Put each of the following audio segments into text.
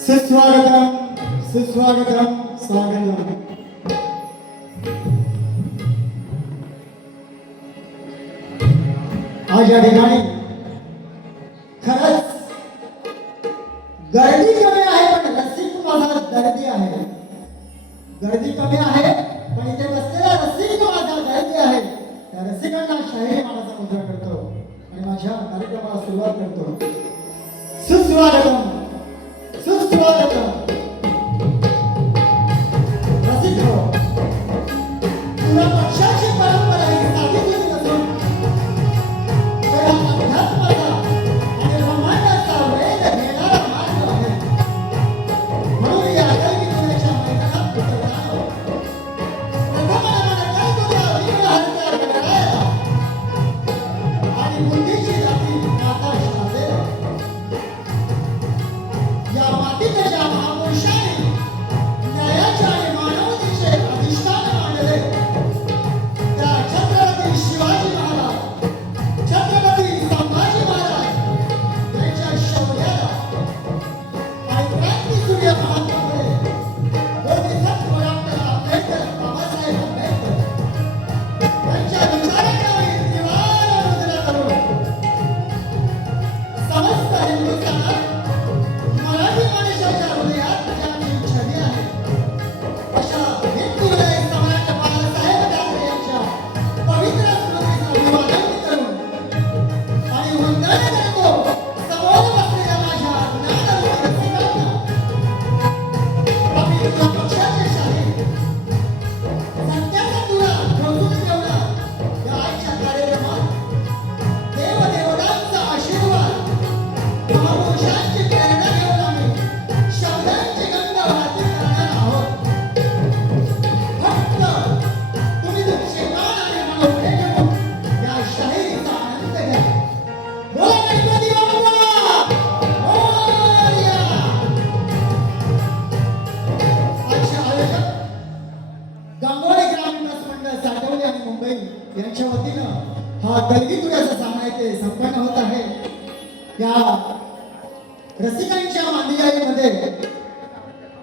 सुस्वागतम सुस्वागतम स्वागतम. आज या ठिकाणी खरंच गर्दी कमी आहे पण रसिक माझा दर्दी आहे. गर्दी कमी आहे पण इथे बसलेला रसिक माझा दर्दी आहे. त्या रसिकांना शाहीर मानाचा मुद्रा करतो आणि माझ्या कार्यक्रमाला सुरुवात करतो. सुस्वागतम सुस्वागतम. रसिक हो, तुला पक्षाची परंपरा ही साधी नसून तर अध्यात्माचा आणि ब्रह्मांडाचा वेध घेणारा मार्ग आहे. म्हणून या दैनिकाच्या मैदानात उतरताना प्रथम काय तुझ्या वीरहत्या करायला आणि बुद्धीची जाती माता शास्त्रे या मातीच्या महापुरुषाने न्यायाच्या आणि मानवतेचे अधिष्ठान मांडले. मंडळी यांच्या वतीनं हा कलगीतुऱ्याचा सामना इथे संपन्न होत आहे. या रसिकांच्या मांदियाळीमध्ये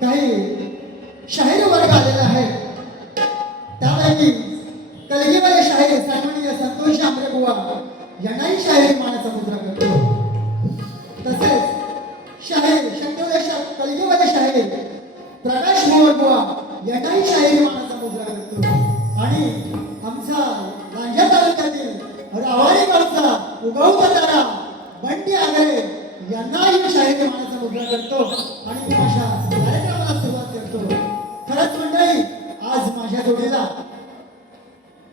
काही शाहीर वर्ग आलेला आहे. त्यापैकी कलगीवाले शाहीर सन्माननीय संतोष आंबरे बुवा यांनाही शाहिरी मानाचा मुद्रा करतो. तसेच शाहीर शक्तिवले कलगीवाले शाहीर प्रकाश मोहन बुवा यांनाही शाहिरी मानाचा मुद्रा करतो. आणि आमचा लांजा तालुक्यातील रावारी गावचा उगवता तारा बंटी आगरे यांनाही शाहिरी मानाचा मुद्रा करतो आणि माझ्या कार्यक्रमाला सुरुवात करतो. खरंच मंडळी, आज माझ्या जोडीला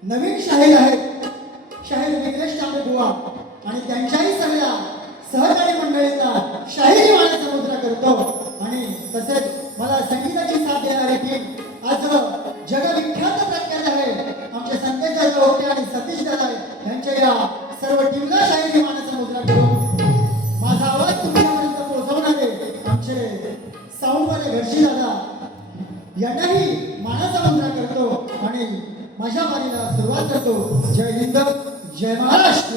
नवीन शाहीर आहेत, शाहीर निलेश तांबे बुवा, आणि त्यांच्याही सगळ्या सहकारी मंडळींना शाहिरी मानाचा मुद्रा करतो. आणि तसेच मला संगीताची साथ देणारी टीम आज जगविख्यात प्रख्यात आहे आमचे संदेश दादा होते आणि सतीश दादा यांच्या या सर्व टीमला शाहिरी मानाचा मुद्रा करून माझा आवाज तुमच्यापर्यंत पोहोचवणारे आमचे साऊंडवाले घरशी दादा यांनाही मानाचा मुद्रा करतो आणि माझ्या वारीला सुरुवात करतो. जय हिंद, जय महाराष्ट्र.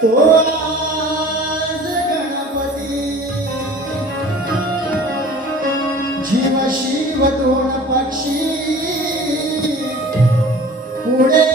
तो आज गणपती जीव शिव दोन पक्षी पुढे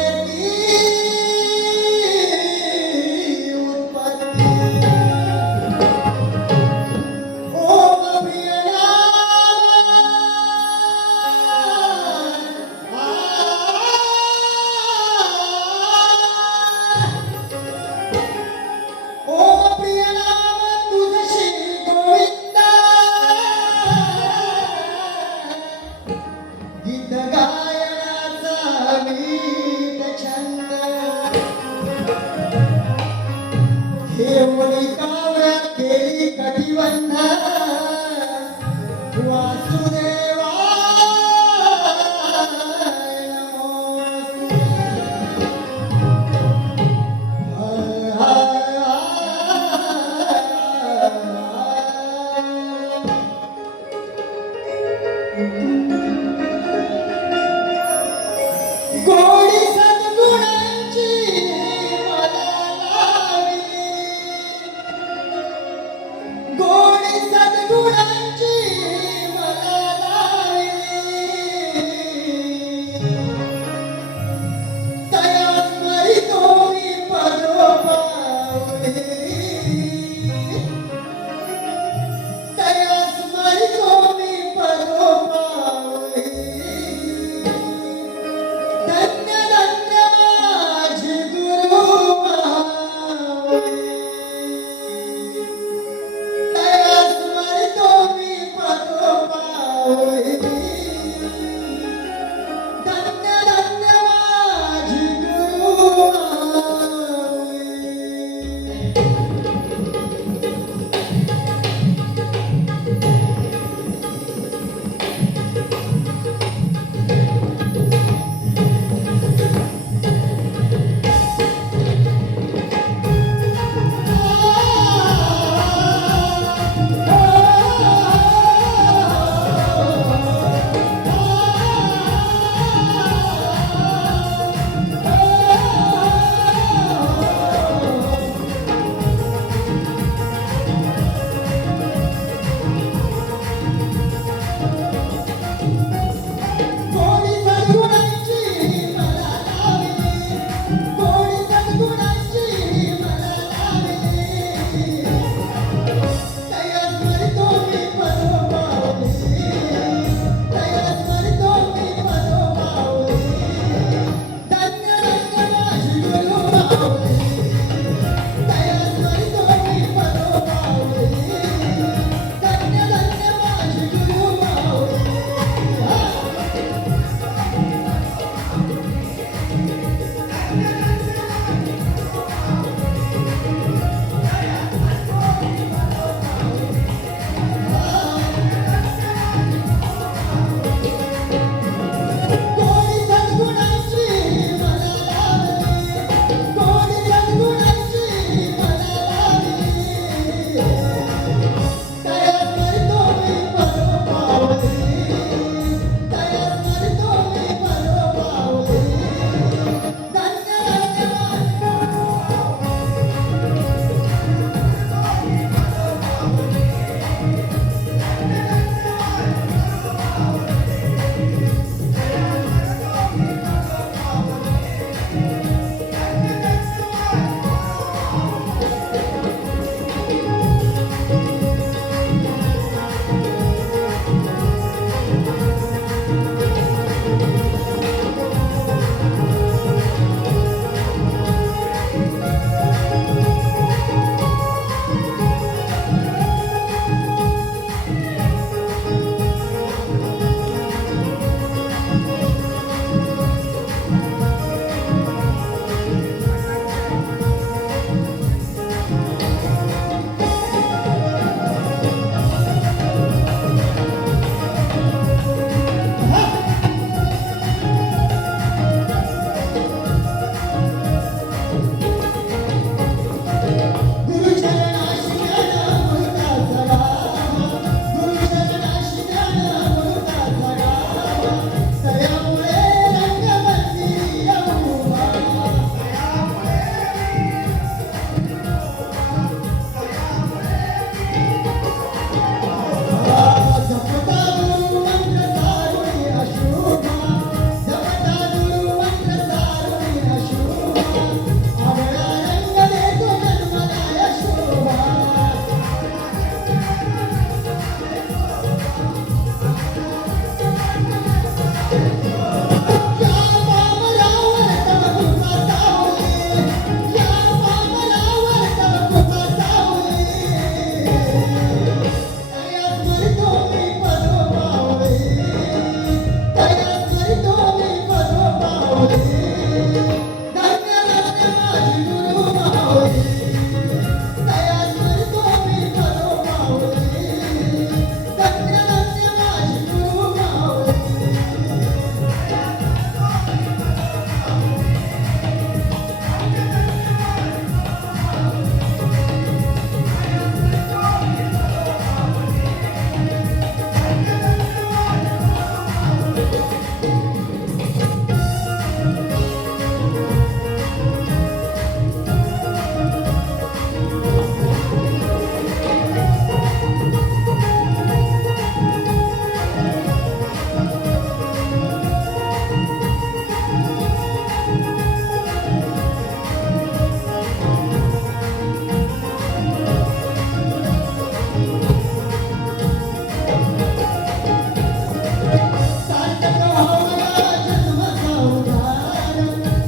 सार्थक व्हावया जन्मचा उद्धार,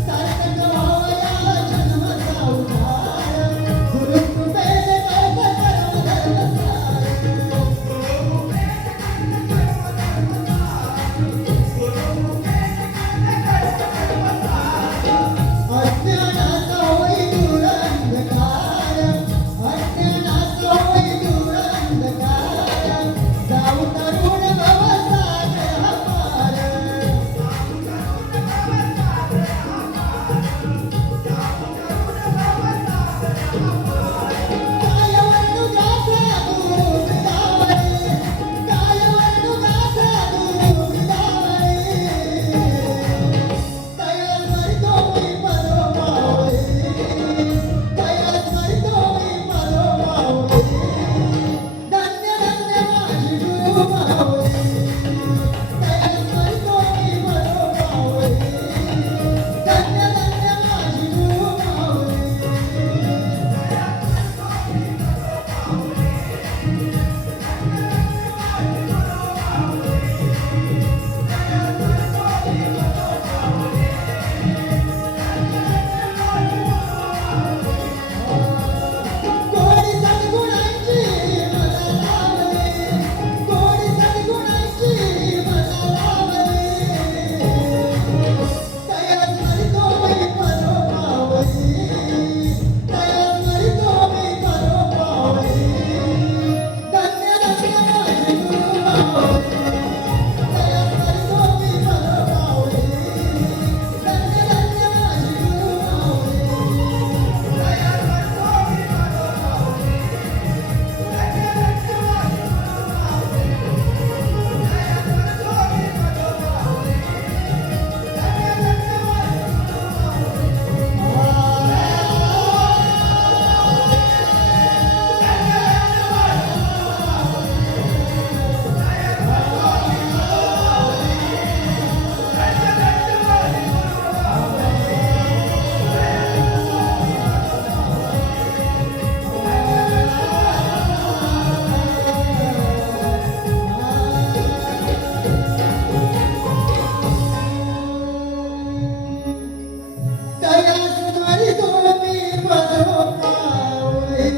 सार्थक व्हावया जन्मचा उद्धार, गुरुकृपेने कल्प कर्म अज्ञानाचा होई दूर अंधकार, अज्ञानाचा होई दूर अंधकार, जाऊ तरुण भवसागर हा पार. काय वर्णू गाथा गुरु विदावणी, काय वर्णू गाथा गुरु विदावणी, तया स्मरितो मी पदो पावली, तया स्मरितो मी पदो पावली, धन्य धन्य माझी गुरु माऊली, तया स्मरितो मी पदो पावली, धन्य धन्य माझी गुरु माऊली. कोणी सद्गुणांची मला लावली, कोणी सद्गुणांची मला लावली, तया स्मरितो मी पदो पावली, तया स्मरितो मी पदो पावली, धन्य धन्य माझी गुरु माऊली, तया स्मरितो मी पदो पावली, धन्य धन्य माझी गुरु माऊली. तया स्मरितो मी पदो पावली,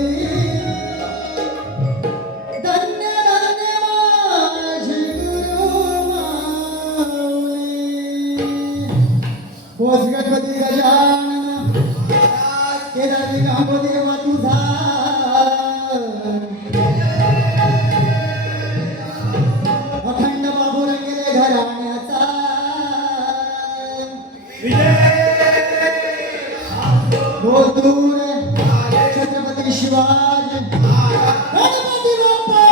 धन्य धन्य माझी गुरु माऊली. कोस गणपती गजानन केदारी गणपती देवा तुझा, अखंड बाबू रंगले घराण्याचा, हो दूर छत्रपती शिवाजी गणपती बाप्पा.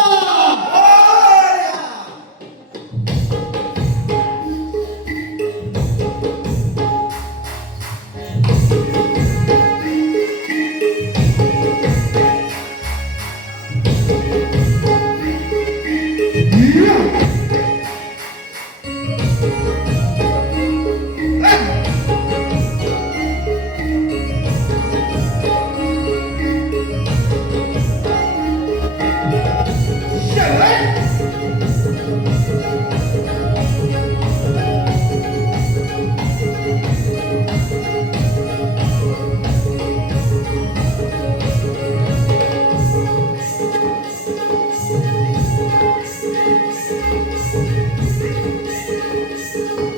Thank you.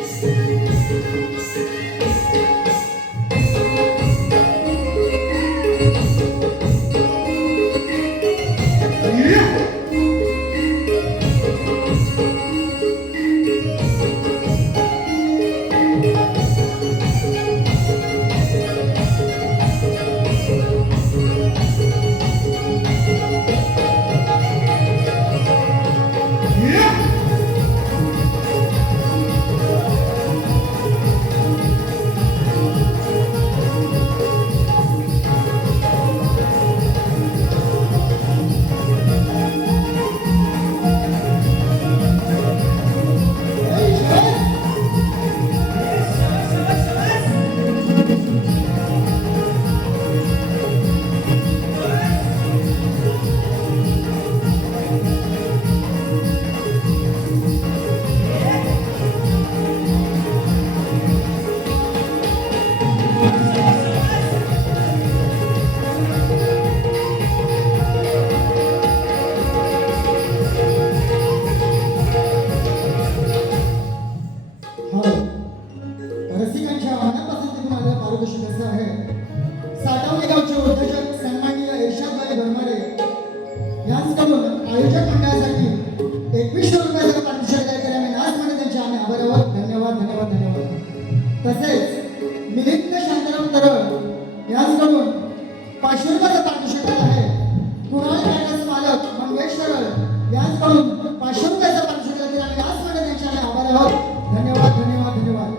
धन्यवाद धन्यवाद धन्यवाद.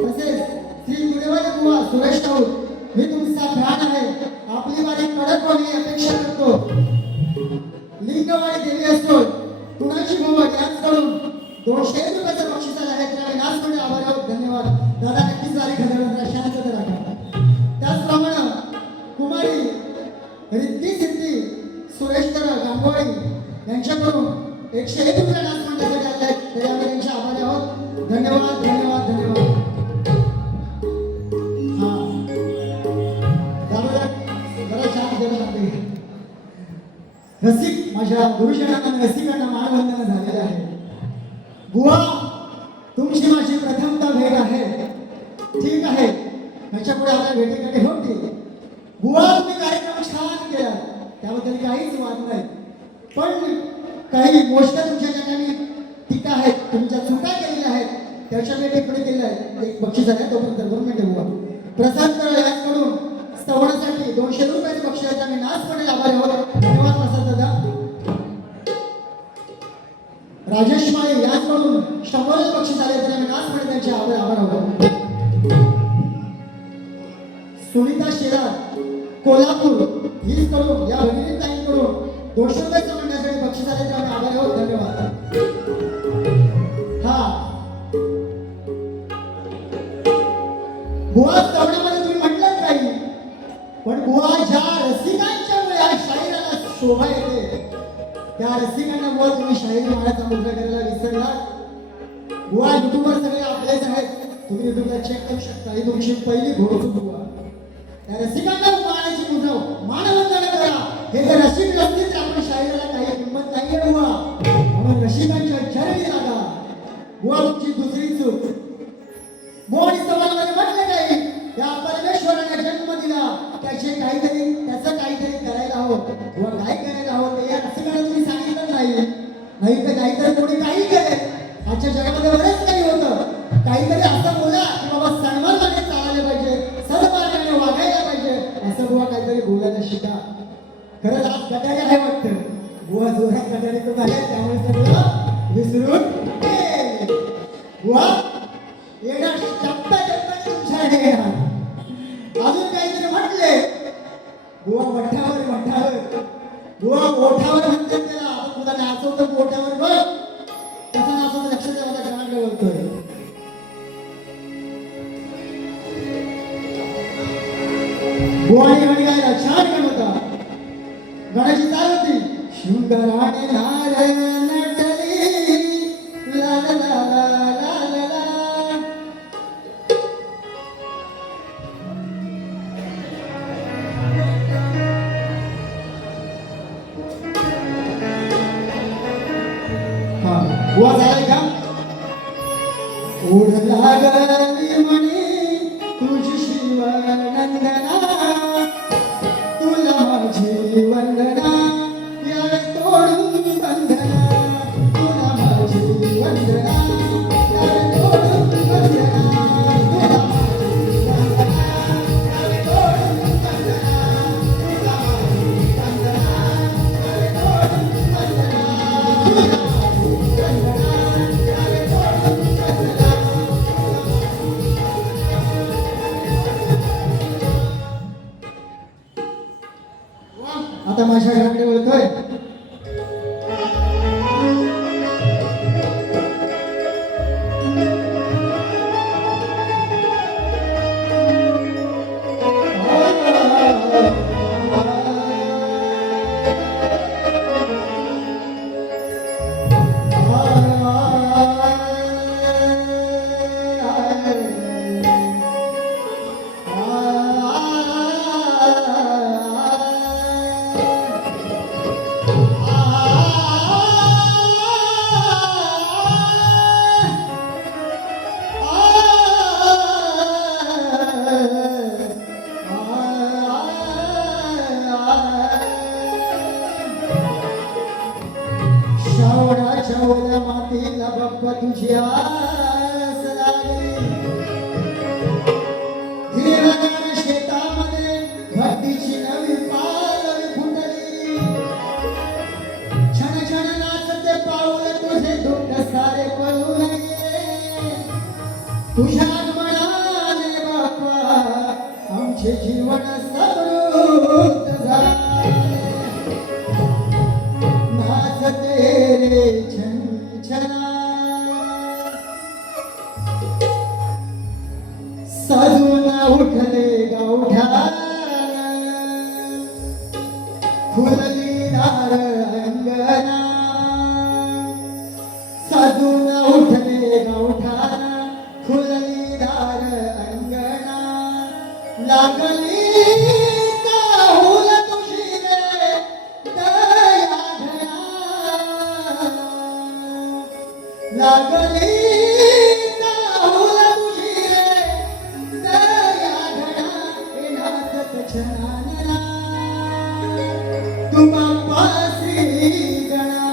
तसेच श्री गुडेवाले बुवा सुरेश राऊत मी तुमचा फॅन आहे. आपली वारी कडक होणे अपेक्षा करतो. लिंगवाडी देवी असतो कुणाची मोहट यांच्याकडून 200 रुपयाचं बक्षीस आलं आहे. त्यामुळे नाचपणे आभार आहोत. धन्यवाद दादा. नक्कीच वारी घडवण्याचा शांतता राखा. त्याचप्रमाणे कुमारी रिद्धी सिद्धी सुरेशकर गांगोळी यांच्याकडून 101 रुपये नाच मंडळासाठी आले आहेत. त्यामुळे त्यांचे आभारी आहोत. धन्यवाद धन्यवाद धन्यवाद. हा त्यामुळे जरा शांत देऊ शकते. रसिक माझ्या गुरुजनांना रसिकांना मानवंदना झालेले आहे. बुवा तुमची माझी प्रथमता भेट आहे. ठीक आहे ह्याच्या पुढे आपल्या भेटीगाठी होती. बुवा तुम्ही कार्यक्रम छान केला त्याबद्दल काहीच वाद नाही. पण काही गोष्ट तुमच्या ठिकाणी टीका आहेत तुमच्या चुका केलेल्या आहेत त्याच्या मी टिप्पणी केली आहे. एक बक्षीस आहे तोपर्यंत 2 मिनिटे बुवा. प्रसाद कराड यांच्याकडून स्तवनासाठी 200 रुपयाचे बक्षिसाचा मी नाचपणे आभारी आहोत. धन्यवाद प्रसाद दादा. राजेश माळे यांच्याकडून 100 बक्षीस आले तर आम्ही नाचपणे त्यांचे आभार आहोत. सुनीता शेलार कोल्हापूर हीच कडून या भगिनी ताईंकडून 200 रुपयाचं म्हणण्यासाठी बक्षीस आले तर आम्ही आभारी आहोत. धन्यवाद. हा बुवा स्तवनामध्ये तुम्ही म्हटलं काही पण बुवा ज्या रसिकांच्यामुळे या शाहिराला शोभा येते त्या रसिकांना बुवा तुम्ही शाहिरी म्हणायचा मुद्दा करायला विसरला. बुवा युट्यूबवर सगळे आपलेच आहेत. तुम्ही युट्यूबला चेक करू शकता. ही तुमची पहिली घोष बुवा. त्या रसिकांना मानाची मुद्दा मानवंदना करा. हे जर रसिक नसतील तर आपण शाहिराला काही किंमत नाही आहे बुवा. म्हणून रसिकांच्या चरणी लागा. बुवा तुमची दुसरी चूक. मोहनी समाजामध्ये म्हटलं काही त्या परमेश्वराने जन्म दिला त्याचं काहीतरी करायला हवं. बुवा काय करायला हवं ते या रसिकांना तुम्ही सांगितलं नाही तर काहीतरी कोणी काही करेल. आजच्या जगामध्ये बरेच काही होतं. काहीतरी असं बोला की बाबा सन्मानाने चालायला पाहिजे सन्मानाने वागायला पाहिजे असं बुवा काहीतरी बोलायला शिका. खरंच आज कटारी आहे वाटतं. बुवा जोरात कटारी तो आहे त्यामुळे सगळं विसरून बुवा येणार टप्प्या टप्प्याने तुमच्याकडे अजून काहीतरी म्हटले बुवा मठावर बुवा ओठावर म्हणतात त्याला. आता तुला नाचवतं ओठावर बघ कसं नाचवतं लक्ष द्या. मला गाणं बोलतोय. बुवाने गाणी गायला छान गाणं होता. गाण्याची चाल होती शृंगाराने नार नटली ला ला ला ला ला ला ला. हा बुवा झालाय का. ओढ लागली म्हणे तुझी शिवनंदना तुला माझी वंदना या तोडून बंधना तुला माझी वंदना या तोडून बंधना तुला माझी वंदना या तोडून बंधना तुला माझी वंदना या तोडून बंधना तुला माझी वंदना या तोडून बंधना. आता माझ्या घराकडे बोलतोय. तुझ्या आगमनाने बाप्पा आमचे जीवन समृद्ध झाले नाचते रे छनछना सजून उठले गावठाण फुलली दार अंगणा सजून उठले गावठाण फुलली दार अंगणा लागली चाहूल तुझी रे दयाघणा लागली चाहूल तुझी रे दयाघणा हे नाचत छानना तू बाप्पा श्री गणा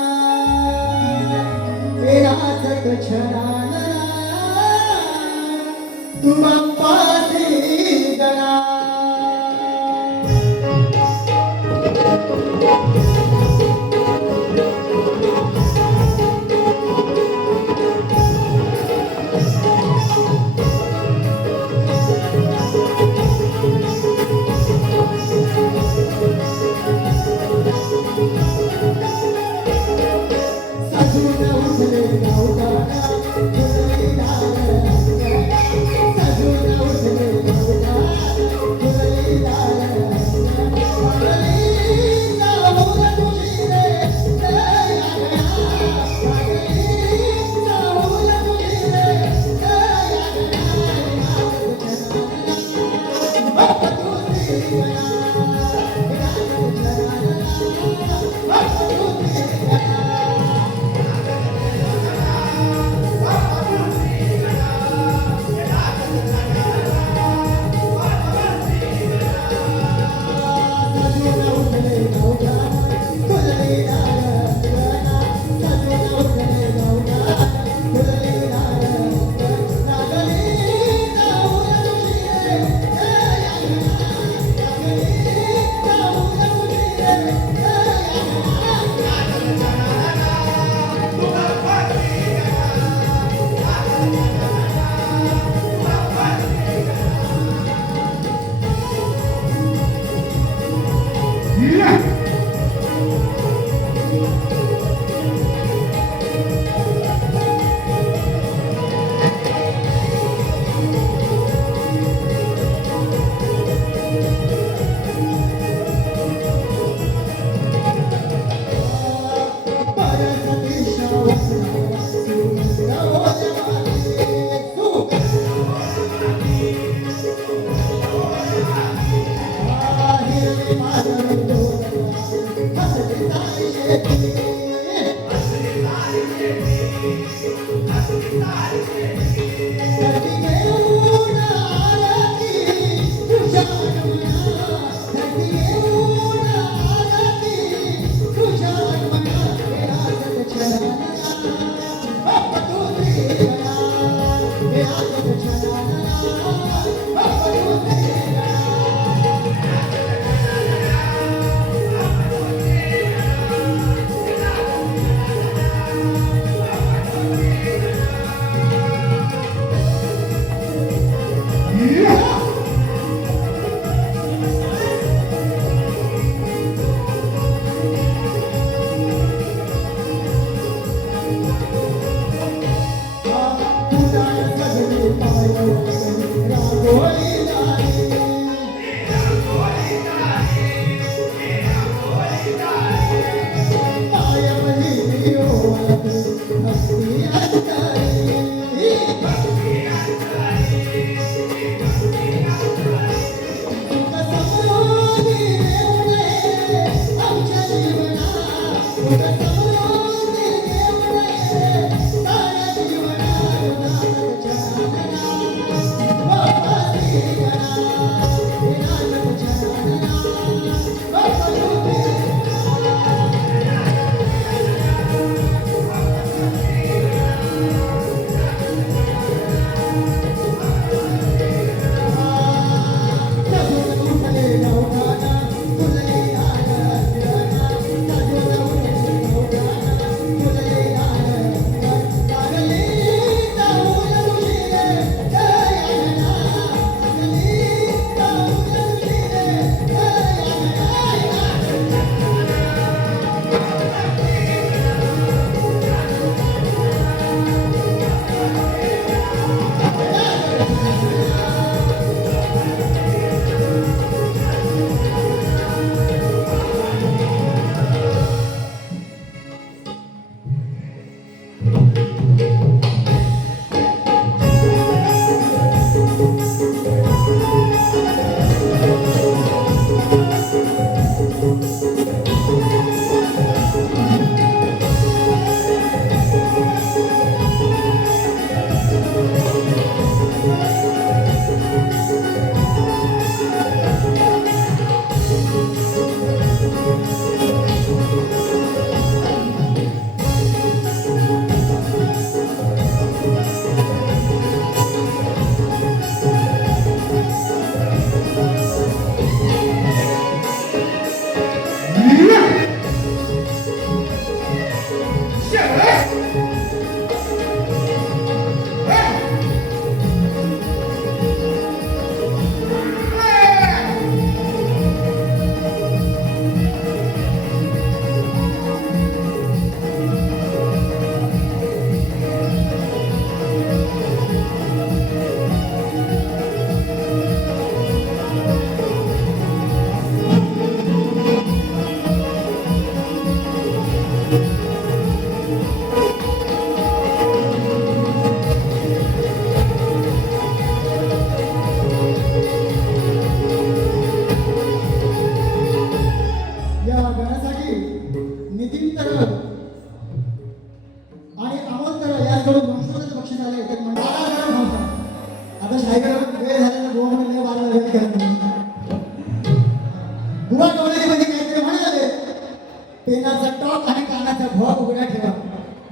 हे नाचत छानना तू बाप्पा श्री गणा सजून उठले गावठाण फुलली दार अंगणा सजून उठले गावठाण फुलली दार अंगणा लागली चाहूल तुझी रे दयाघणा लागली चाहूल तुझी रे दयाघणा नाचत छानना बाप्पा तू श्री गणा नाचत छानना बाप्पा तू श्री गणा आता शाहीकडे वेळ झाला तर बुवा म्हणले बारा वेळ करत नाही. बुवा डोळ्यामध्ये काहीतरी म्हणाले, पेनाचा टॉप आणि कानाचा भोग उघडा ठेवा.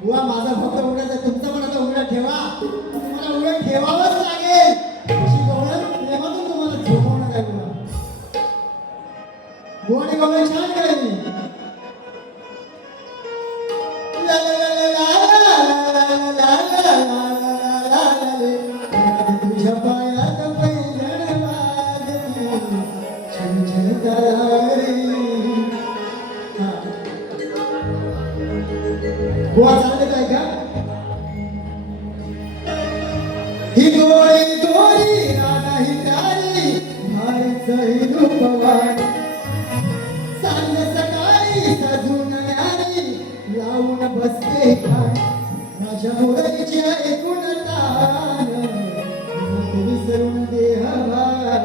बुवा माझा भोग तर उघडाचा, तुमचा पण आता उघडा ठेवा. तुम्हाला उघडा ठेवावंच लागेल. अशी गवळण प्रेमातून तुम्हाला झोपवणार आहे बुवा. बुवाने गवळण छान करायची. ला ला ला ला ला ला ला ला ला ला ला. तुझ्या पायात पैंजण वाजली, छन छन तारे. हा बुवा चालत आहे का? ही गोरी गोरी राधा ही प्यारी, भारीच ही रूपवान. सांज सकाळी सजून न्यारी, लावून बसते खान. माझ्या मुरईच्या एकूण तान, विसरून देहभान.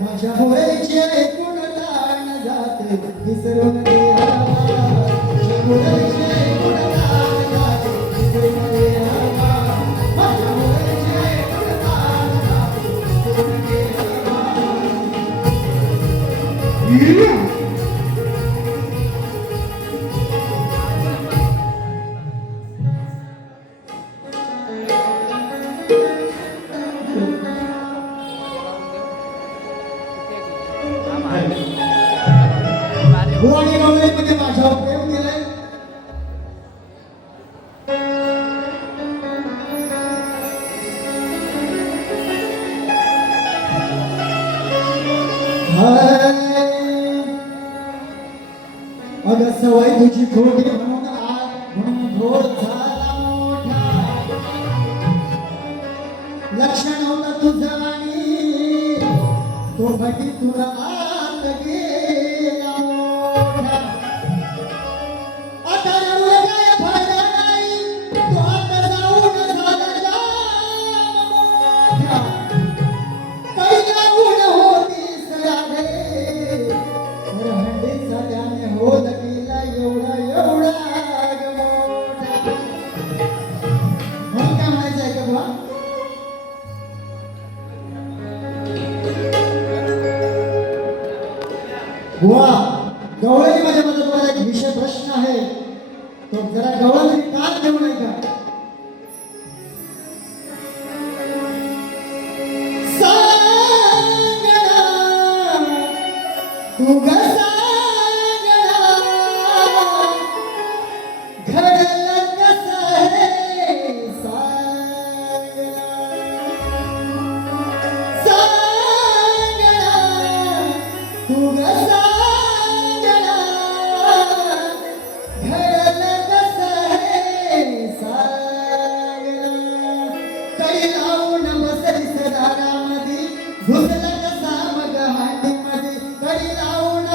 माझ्या मुरईच्या एकूण तान जाते, विसरून देहभान. माझ्या मुरईच्या एकूण तान जाते, विसरून देहभान. माझ्या मुरईच्या एकूण तान जाते, विसरून देहभान. बुवाने गवळणीमध्ये माझ्यावर प्रेम केलंय. अगं सवय तुझी खोटी म्हणून म्हणून घोर झाला मोठा. लक्ष नव्हतं तुझं आणि तो भटी तुला आत गेला मोठा. आता रडून काय फायदा नाही, तो आता जाऊन झाला जाम मोठा. काही जाऊन होतीस राधे, तर हंडीचा त्याने होल केला एवढा एवढा ग मोठा. म्हणून काय म्हणायचं आहे का बुवा? बुवा गवळणीमध्ये माझा तुम्हाला एक विषय प्रश्न आहे, तो जरा गवळणी कान देऊ नये का? सांगणा तू ग सांगणा, घडलं कसं हे सांगणा. सांगणा तू ग सांगणा, घडलं कसं हे सांगणा. कडी लावून बसलीस दारामध्ये, घुसला कसा मग हांडीमध्ये. कडी लावून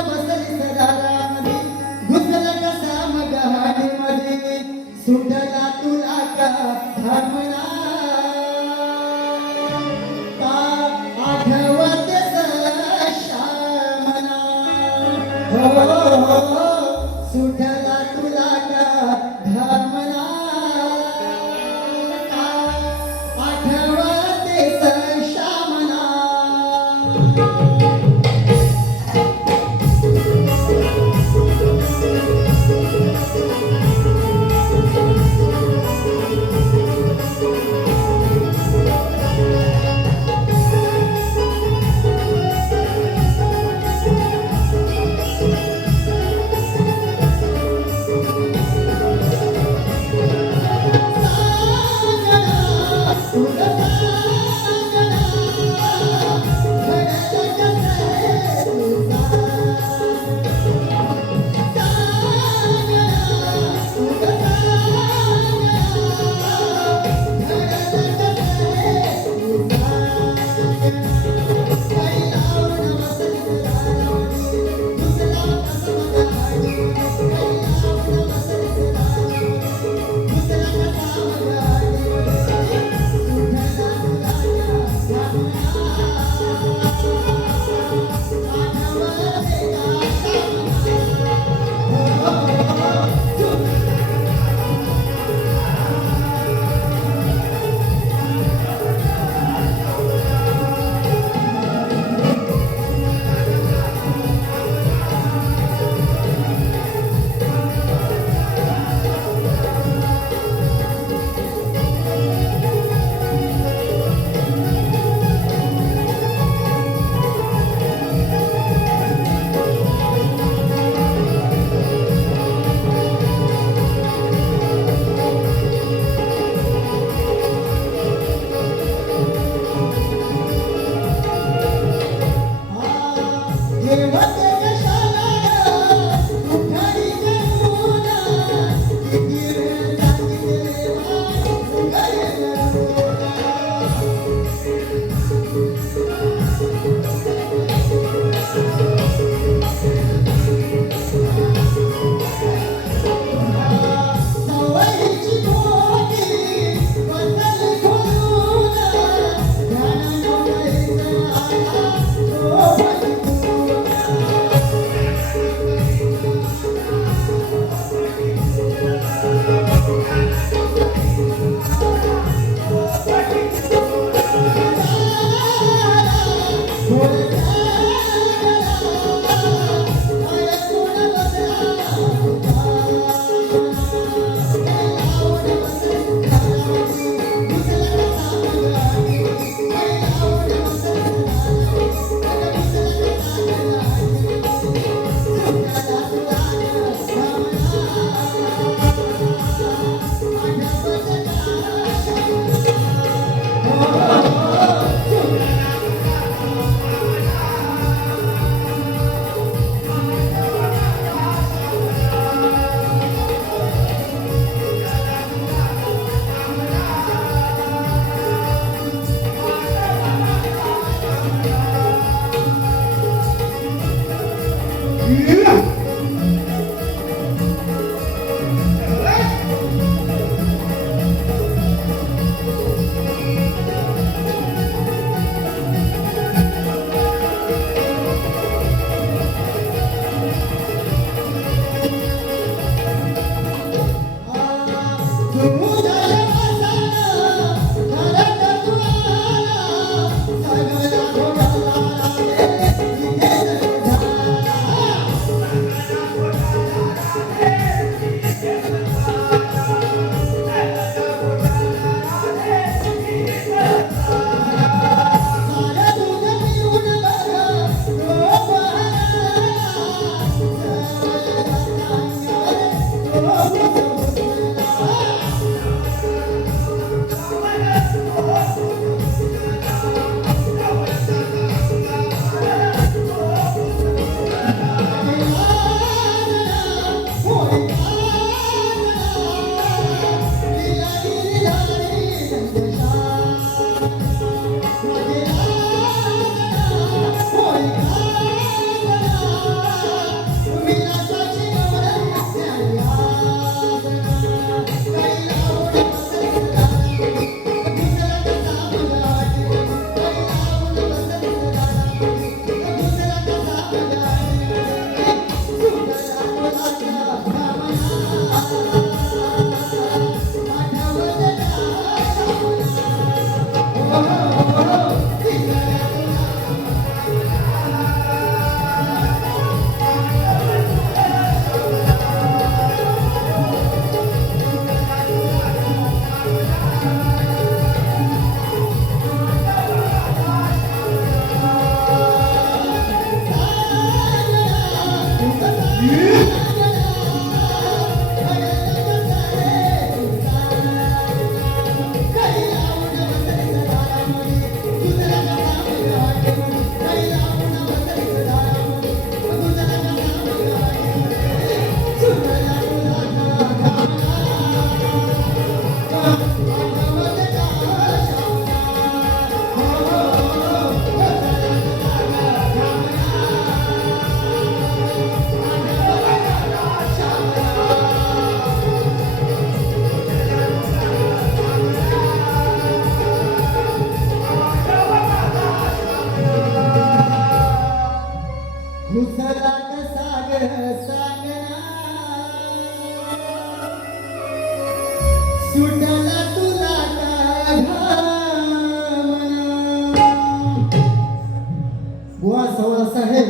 आहे.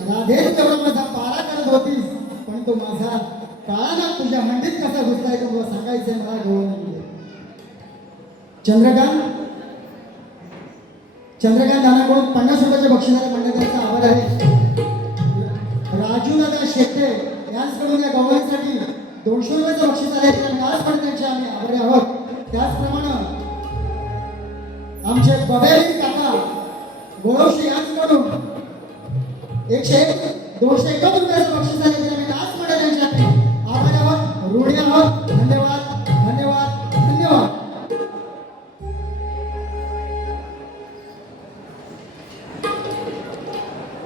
राधेच तेवढा माझा पारा करत होतीस, पण तो माझा काळा नाग तुझ्या हंडीत कसा घुसलाय तो मला सांगायचंय, मला गवळ नाहीये. चंद्रकांत चंद्रकांत दानाकडून 50 रुपयाच्या बक्षिसाला मंडळाचा आभार आहे. राजू दादा शेट्टे यांच्याकडून या गवळीसाठी 200 रुपयाचं बक्षीस आहे. आज पण त्यांचे आम्ही आभारी आहोत. त्याचप्रमाणे आमचे बबेरी काका गोळवशी यांच्याकडून 251 रुपयाचं बक्षीस आहे. आम्ही आज पण त्यांचे आभारी आहोत, ऋणी आहोत. धन्यवाद धन्यवाद धन्यवाद.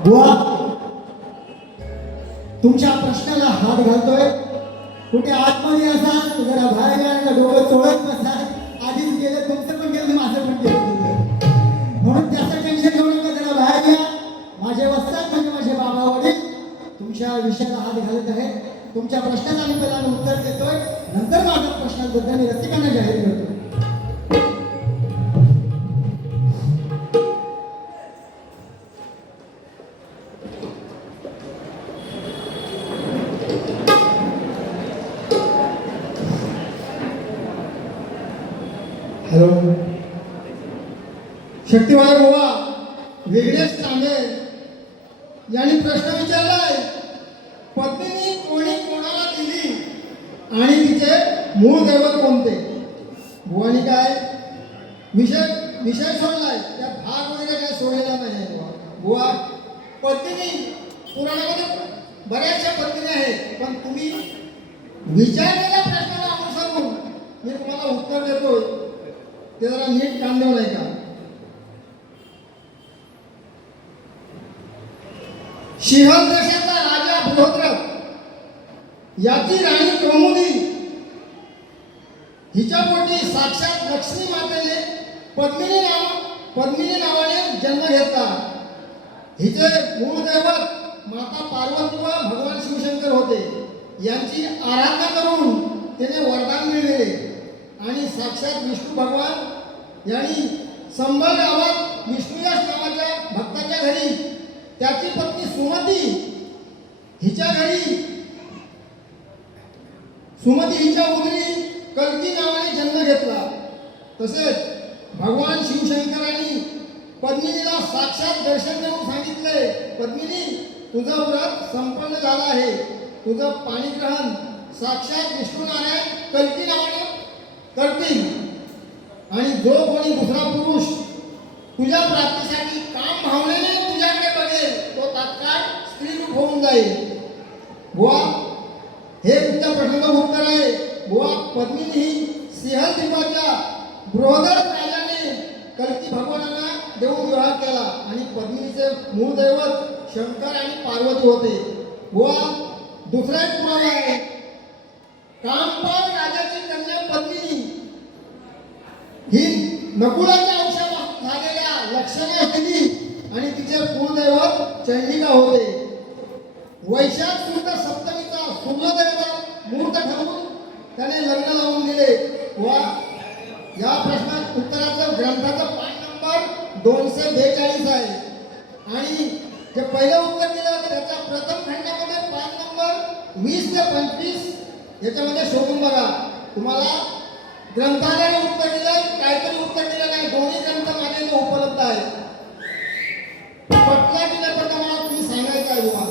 बुवा तुमच्या प्रश्नाला हात घालतोय. कुठे आतमध्ये असाल तर जरा बाहेर या, डोकं चोळत बसा. आधीच गेलं, तुमचं पण गेलं, माझं पण गेलं, म्हणून त्याचं टेन्शन घेऊ नका. जरा बाहेर या. माझे वस्तात म्हणजे माझे बाबा वडील तुमच्या विषयाला हात घालत आहे. तुमच्या प्रश्नाला आम्ही पहिला उत्तर देतोय, नंतर माझ्या प्रश्नाबद्दल मी रसिकांना जाहीर करतो. हॅलो, शक्तिवाय बुवा वेगळेच तांबे यांनी प्रश्न विचारलाय. पत्नी कोणी कोणाला दिली आणि तिचे मूळ दैवत कोणते? बुवानी काय विषय सोडलाय, त्या भाग वगैरे काय सोडलेला नाही. बुवा पत्नी पुराणामध्ये बऱ्याचशा पत्नी आहेत, पण तुम्ही विचारलेल्या प्रश्नाला अनुसरून मी तुम्हाला उत्तर देतोय, ते जरा नीट कान देऊ नाही का? शिहल देशाचा राजा बृहद्रथ याची राणी कौमुदी हिच्या पोटी साक्षात लक्ष्मी मातेने पद्मिनी नावाने जन्म घेतला. हिचे मूळ दैवत माता पार्वती व भगवान शिवशंकर होते. यांची आराधना करून तिने वरदान मिळवले आणि साक्षात विष्णू भगवान यांनी संबळ गावात विष्णुयश नावाच्या भक्ताच्या घरी त्याची पत्नी सुमती हिच्या उदरी कल्की नावाने जन्म घेतला. तसेच भगवान शिवशंकरांनी पद्मिनीला साक्षात दर्शन देऊन सांगितले, पद्मिनी तुझं व्रत संपन्न झालं आहे. तुझं पाणीग्रहण साक्षात विष्णुनारायण कल्की नावाने करतील आणि जो कोणी दुसरा पुरुष तुझ्या प्राप्तीसाठी काम भावनेने तुझ्याकडे बघेल तो तात्काळ स्त्री रूप होऊन जाईल. बुवा हे तुमच्या प्रश्नाचं उत्तर आहे. बुवा पद्मिनी ही सिंहल द्वीपाच्या बृहद्रथ राजाने कल्की भगवानांना देऊन विवाह केला आणि पद्मिनीचे मूळ दैवत शंकर आणि पार्वती होते. बुवा दुसरा एक पुरावा आहे. कामपाल राजाची कन्या पद्मिनी ही नकुलाच्या अंशापासून झालेल्या लक्षणा होती आणि तिचे कुलदैवत चंडिका होते. वैशाख शुद्ध सप्तमीचा सूर्यदैवत मुहूर्त ठरवून त्याने लग्न लावून दिले. वा या प्रश्नात उत्तराचं ग्रंथाचं पान नंबर 242 आहे आणि जे पहिलं उत्तर दिलं त्याच्या प्रथम खंडामध्ये पान नंबर 20 ते 25 याच्यामध्ये शोधून बघा. तुम्हाला ग्रंथालयाने उत्तर दिलं, काहीतरी उत्तर दिलं नाही. दोन्ही ग्रंथ माझ्याकडे उपलब्ध आहेत. पटला की नाही पटला मला तुम्ही सांगायचं आहे. बुवा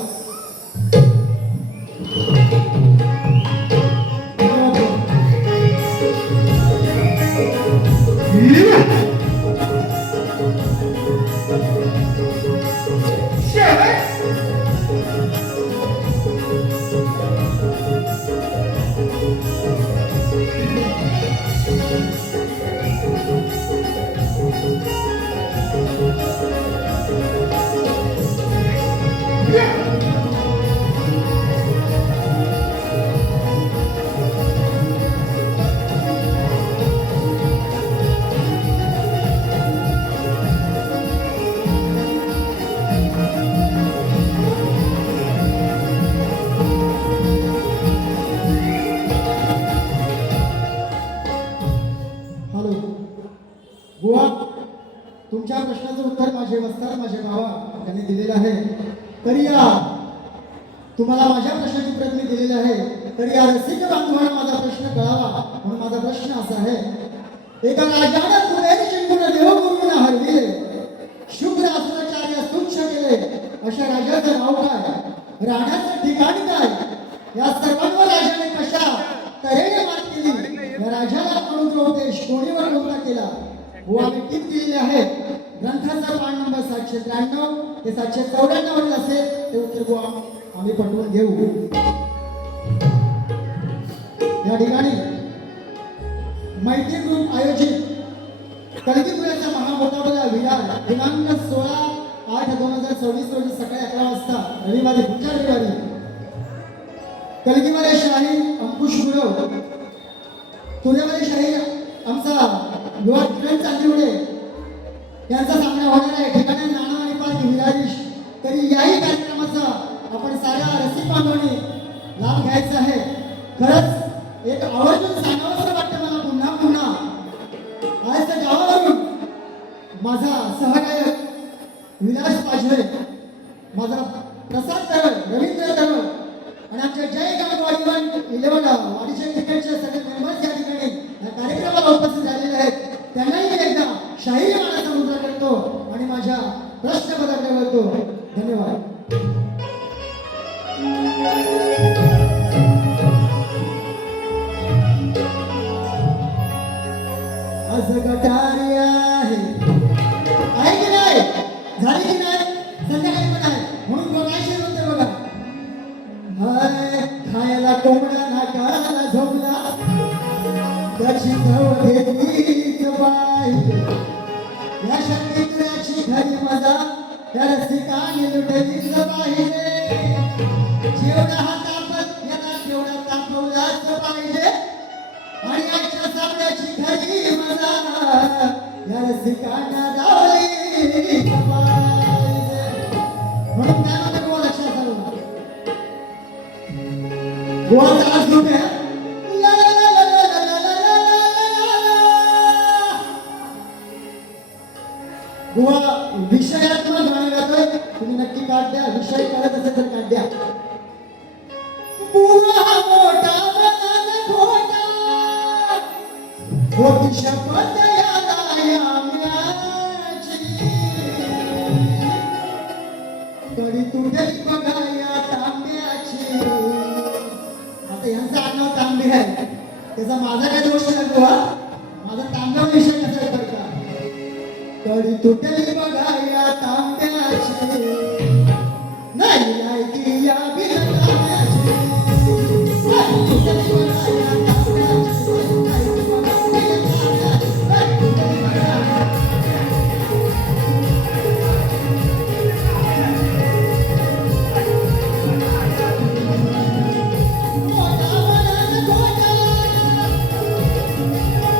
बुवा तुमच्या प्रश्नाचं उत्तर माझे वस्ताद माझे भावा त्यांनी दिलेला आहे. तरी या तुम्हाला माझ्या प्रश्नाची प्रत मी दिलेली आहे. तरी या रसिक बांधवांना माझा प्रश्न कळावा म्हणून माझा प्रश्न असा आहे. एका राजानं कुबेर शिंगून देवगुरूंना हरविले, शुभ्र असुराचार्य तुच्छ केले, अशा राजाचं नाव काय, राहण्याचं ठिकाण काय, या सर्वांवर राजाने कशा तऱ्हेने मात केली, या राजाला अनुग्रहोपदेश कोणीवर कोणता केला व आम्ही टीप दिलेली आहे. ग्रंथाचा पान नंबर 793 ते 794 वरील असेल ते उत्तर आम्ही पटवून घेऊ. या ठिकाणी मैत्री ग्रुप आयोजित कलगीपुराचा महामुकाबला विरार दिनांक 16/8/2024 रोजी सकाळी 11 वाजता रविवारी पुढच्या रविवारी कलगीवाले शाहीर अंकुश गुरव, तुरेवाले शाहीर आमचा युवा किरण चांदिवडे यांचा सामना होणार आहे. ठिकाणी नाना आणि पाच विराजिश. तरी याही कार्यक्रमाचा आपण साऱ्या रसिक बांधवांनी लाभ घ्यायचा आहे. खरंच एक आवर्जून सांगावंसं वाटतं मला पुन्हा पुन्हा. आज त्या गावावरून माझा सहगायक विलास पाजळे, माझा प्रसाद तरळ, रवींद्र तरळ आणि आमच्या जय गांगवाडी 11 वाडीचे क्रिकेटचे सगळे मेंबर्स या ठिकाणी या कार्यक्रमाला उपस्थित झालेले आहेत. त्यांनाही मी एकदा शाहीर मानाचा मुद्रा करतो आणि माझ्या प्रश्न पदार्थ करतो. धन्यवाद. आज गटारी आहे की नाही, झाली की नाही, संध्याकाळी पण आहे म्हणून बघायचे होते बघा. हाय खायला कोंबडा नाकाला झोपला, त्याची चव घेतलीच पाहिजे. या शक्तीची खरी मजा त्या रसिकाने लुटलीच पाहिजे. जेवढा हा तापत याला तेवढा तापवलाच पाहिजे आणि आजच्या सामन्याची खरी मजा या रसिकांना दावलीच पाहिजे. म्हणून काय म्हणतो गोवा लक्षात आलं, गोवाचा आज ग्रुप आहे. गोवा विषयात्मक गाणं गातोय, तुम्ही नक्की काढ द्या. विषय कळत असेल तर काढ द्या. बुवा मोठा मनानं खोटा, होती शपथ याला आम्याची, कडी तुटेल बघा या तांब्याची. आता यांचा आडनाव तांबे आहे, त्याचा माझा काय दोष नाही बुवा, माझा तांब्या विषय कसा आहे बरं का. कडी तुटेल बघा या तांब्याची, नाही लायकी या बिन तांब्याची. कडी तुटेल बघा या तांब्याची, नाही बघा बिन तांब्याची. कडी तुटेल बघा मोठा मनानं खोटा,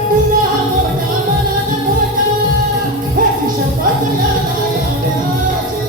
बुवा मोठा मनानं खोटा, होती शपथ याला आम्याची.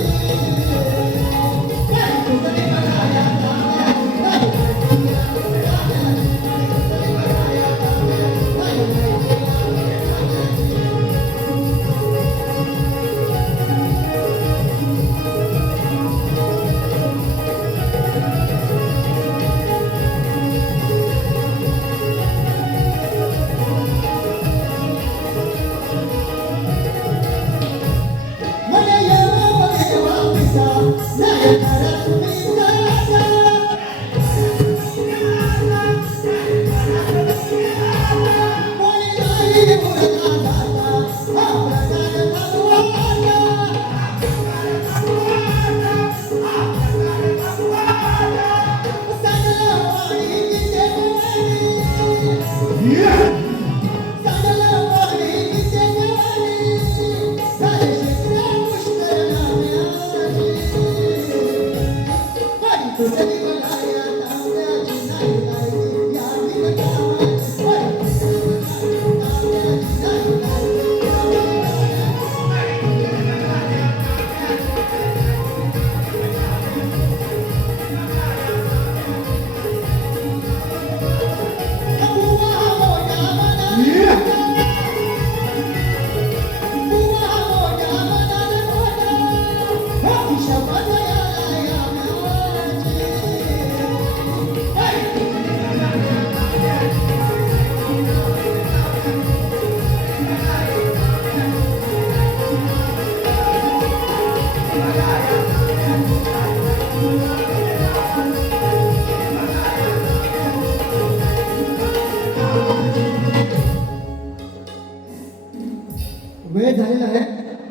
उल्लेख झालेला आहे,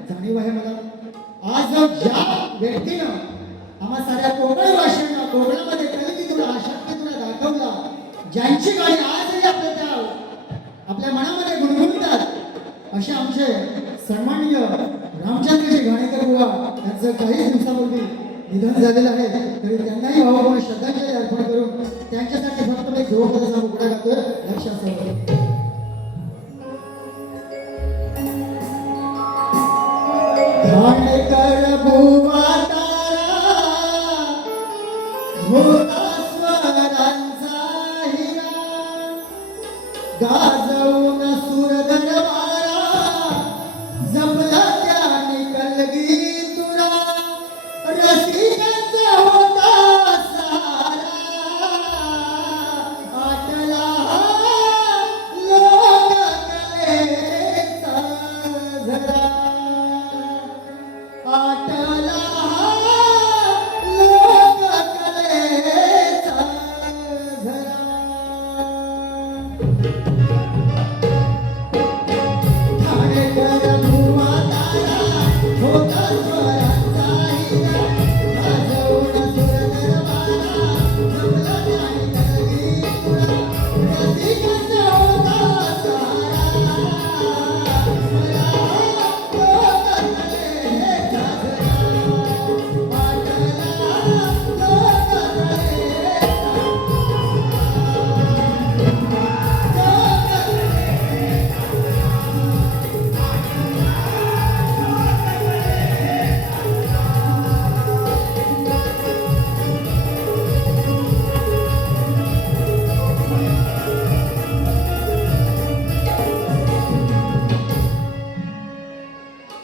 जाणीव आहे मला. आज ज्या व्यक्तीनं आम्हा साऱ्या कोकणी भाषेनं कोकणामध्ये कलितीतून आशक्तीतून दाखवला, ज्यांची गाणी आजही आपल्या मनामध्ये गुणगुणतात, असे आमचे सन्माननीय रामचंद्रजी घाणेकर बुवा यांचं काही दिवसापूर्वी निधन झालेलं आहे. तरी त्यांनाही भावपूर्ण श्रद्धांजली अर्पण करून त्यांच्यासाठी फक्त मी गृहपदाचा मुकडा घातोय, लक्ष असावं. घाणेकर बुवा तारा होता स्वरांचा हिरा, गाजवून सूर दरबारा जपला त्याने कलगी तुरा, रसिकांचा होता सारा आटला लोककलेचा झरा, आटला लोककलेचा झरा. घाणेकर बुवा तारा होता स्वरांचा हिरा, गाजवून सूर दरबारा जपला त्याने कलगी तुरा, रसिकांचा होता सारा लोककलेचा झरा,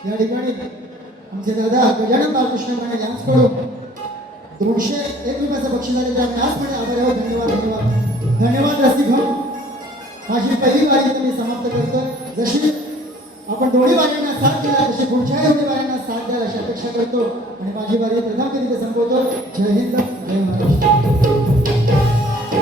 या ठिकाणी आमचे दादा गजानन बाळकृष्ण माने यांच्याकडून 201 रुपयाचं बक्षीस आले, त्यामुळे याचमुळे आभार आहोत. धन्यवाद धन्यवाद धन्यवाद. रसिक हो, माझी पहिली वारी तुम्ही समाप्त करतो. जशी आपण दोन्ही वाऱ्यांना साथ दिला, तशी पुढच्या दोन्ही वाऱ्यांना साथ द्याल अशी अपेक्षा करतो आणि माझी वारी प्रथम कधी संपवतो. जय हिंद, जय महाराष्ट्र.